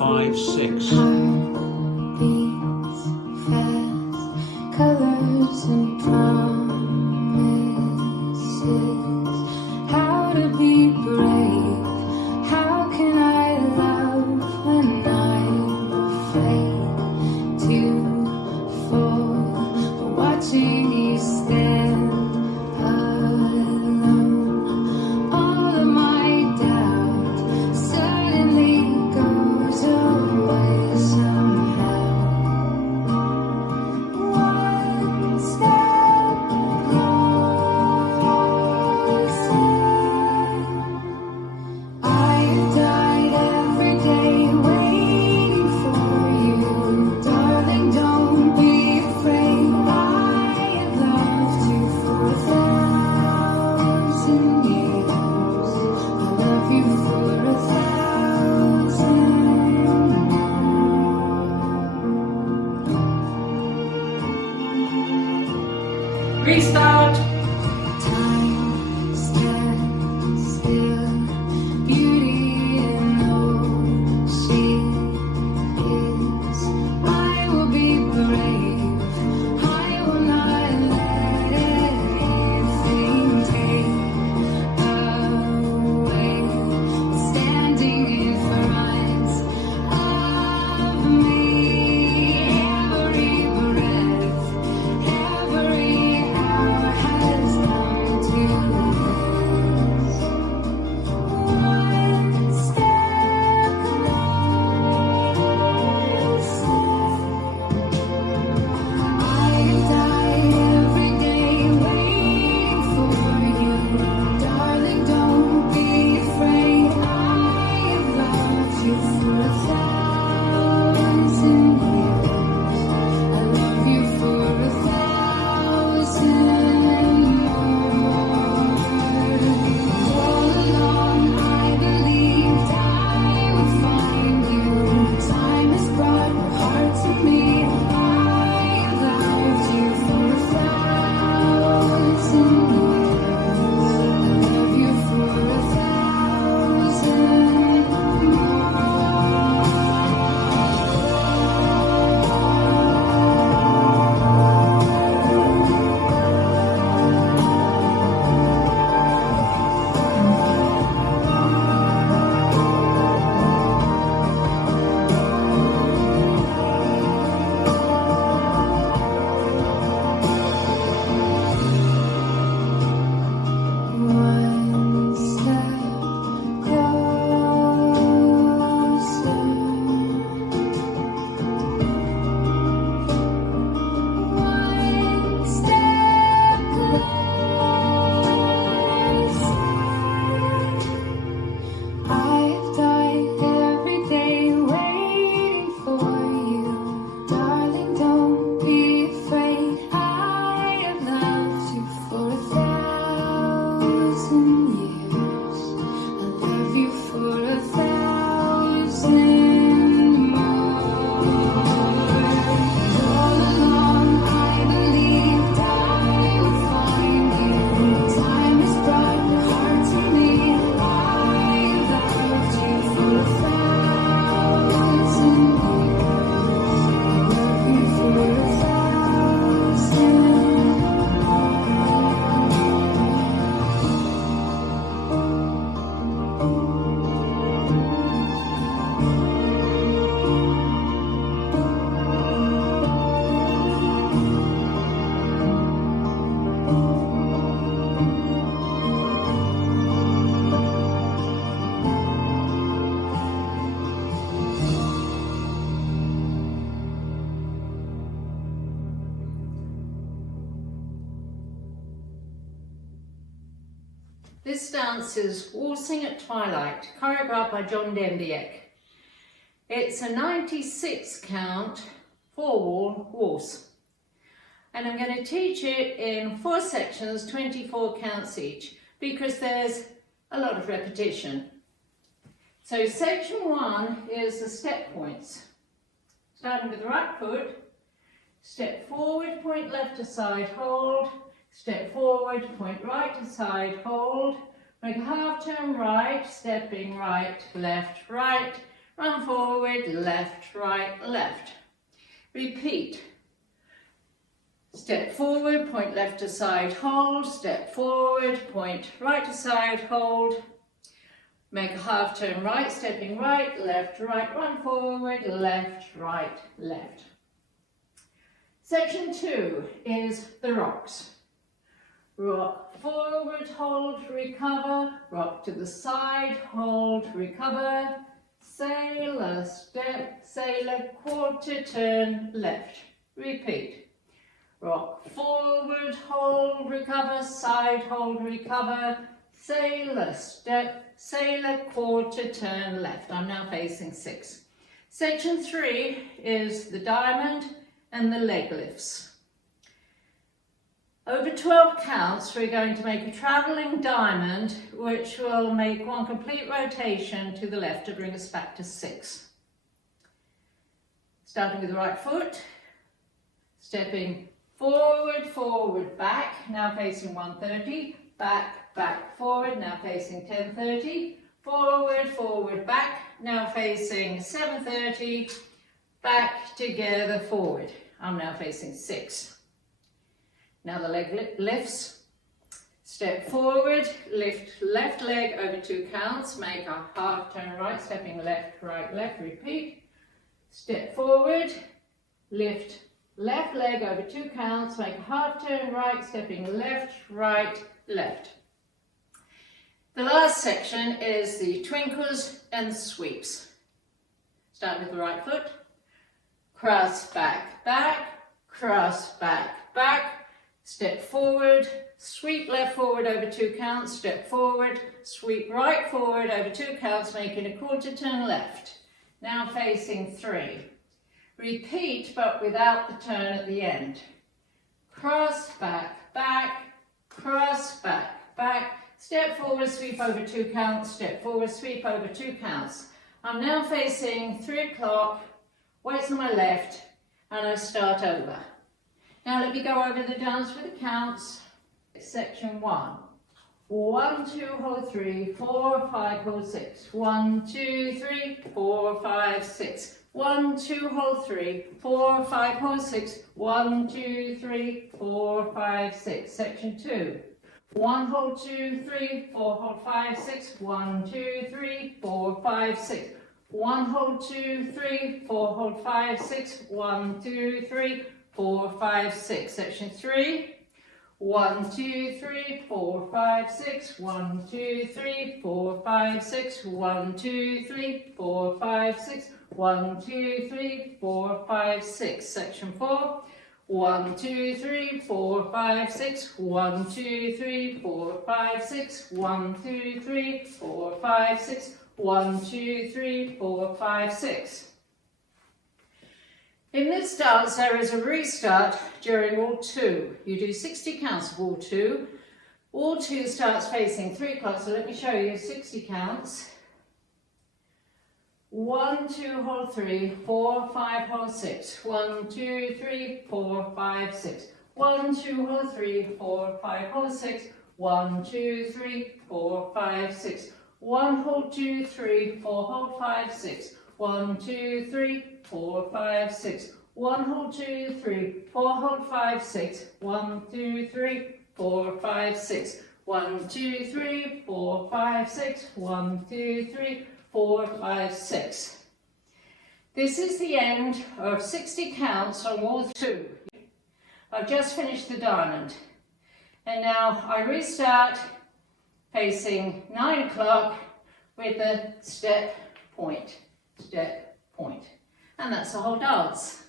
5, 6. Heartbeats fast, colors and promises. How to be brave? How can I love when I'm afraid to fall? Watching you stand alone, all of my doubt suddenly goes away somehow. One step closer. I have died every day waiting for you, darling. Don't be afraid. I have loved you for 1,000 years. I love you for 1,000 more. Restart. Time stands still, beauty in all she is. I will be brave, I will not let anything take away. Standing in front of me, every breath, every hour has come to this. One step closer. I have died every day waiting for you, darling. Don't be afraid. I have loved you for 1,000 years. I love you for 1,000 more. All along I believed I would find you. Time has brought your heart to me. I have loved you for 1,000 years. I love you for 1,000 more. One step closer. One step closer. I've died every day waiting for you, darling. Don't be afraid. I have loved you for 1,000 years. I love you for 1,000 more. All along I believed I would find you. Time has brought your heart to me. I have loved you for 1,000 years. I love you for 1,000 This dance is Waltzing at Twilight, choreographed by John Dembiek. It's a 96 count, 4-wall waltz. And I'm going to teach it in 4 sections, 24 counts each, because there's a lot of repetition. So section 1 is the step points. Starting with the right foot, step forward, point left to side, hold, step forward, point right to side, hold, make a half turn right, stepping right, left, right, run forward, left, right, left. Repeat. Step forward, point left to side, hold, step forward, point right to side, hold. Make a half turn right, stepping right, run forward, left, right, left. Section 2 is the rocks. Rock forward, hold, recover, rock to the side, hold, recover, sailor, step, sailor, quarter turn, left. Repeat. Rock forward, hold, recover, side, hold, recover, sailor, step, sailor, quarter turn, left. I'm now facing 6. Section 3 is the diamond and the leg lifts. Over 12 counts, we're going to make a travelling diamond, which will make one complete rotation to the left to bring us back to 6. Starting with the right foot, stepping forward, forward, back, now facing 130, back, back, forward, now facing 1030, forward, forward, back, now facing 730, back, together, forward. I'm now facing 6. Now the leg lifts. Step forward, lift left leg over 2 counts, make a half turn right, stepping left, right, left, repeat. Step forward, lift left leg over 2 counts, make a half turn right, stepping left, right, left. The last section is the twinkles and sweeps. Start with the right foot, cross, back, back, cross, back, back, step forward, sweep left forward over 2 counts, step forward, sweep right forward over 2 counts, making a quarter turn left. Now facing 3. Repeat, but without the turn at the end. Cross, back, back, cross, back, back, step forward, sweep over 2 counts, step forward, sweep over 2 counts. I'm now facing 3 o'clock, weights on my left, and I start over. Now let me go over the dance with the counts. Section 1. 1, 2, hold 3, 4, 5, hold 6. 1, 2, 3, 4, 5, 6. 1, 2, hold 3, 4, 5, hold 6. 1, 2, 3, 4, 5, 6. Section 2. 1, hold 2, 3, 4, hold 5, 6. 1, 2, 3, 4, 5, 6. 1, hold 2, 3, 4, hold 5, 6. 1, 2, 3, 4, 5, 6. Section 3. 1, 2, 3, 4, 5, 6. 1, 2, 3, 4, 5, 6. 1, 2, 3, 4, 5, 6. 1, 2, 3, 4, 5, 6. Section 4. 1, 2, 3, 4, 5, 6. 1, 2, 3, 4, 5, 6. 1, 2, 3, 4, 5, 6. 1, 2, 3, 4, 5, 6. In this dance, there is a restart during all 2. You do 60 counts of all 2. All 2 starts facing 3 o'clock, so let me show you 60 counts. 1, 2, hold 3, 4, 5, hold 6. 1, 2, 3, 4, 5, 6. 1, 2, hold 3, 4, 5, hold 6. 1, 2, 3, 4, 5, 6. 1, hold 2, 3, 4, hold 5, 6. 1, 2, 3, 4, 5, 6. 1, hold 2, 3, 4, hold 5, 6. 1, 2, 3, 4, 5, 6. 1, 2, 3, 4, 5, 6. 1, 2, 3, 4, 5, 6. This is the end of 60 counts on wall 2. I've just finished the diamond. And now I restart facing 9 o'clock with a step, point, and that's the whole dance.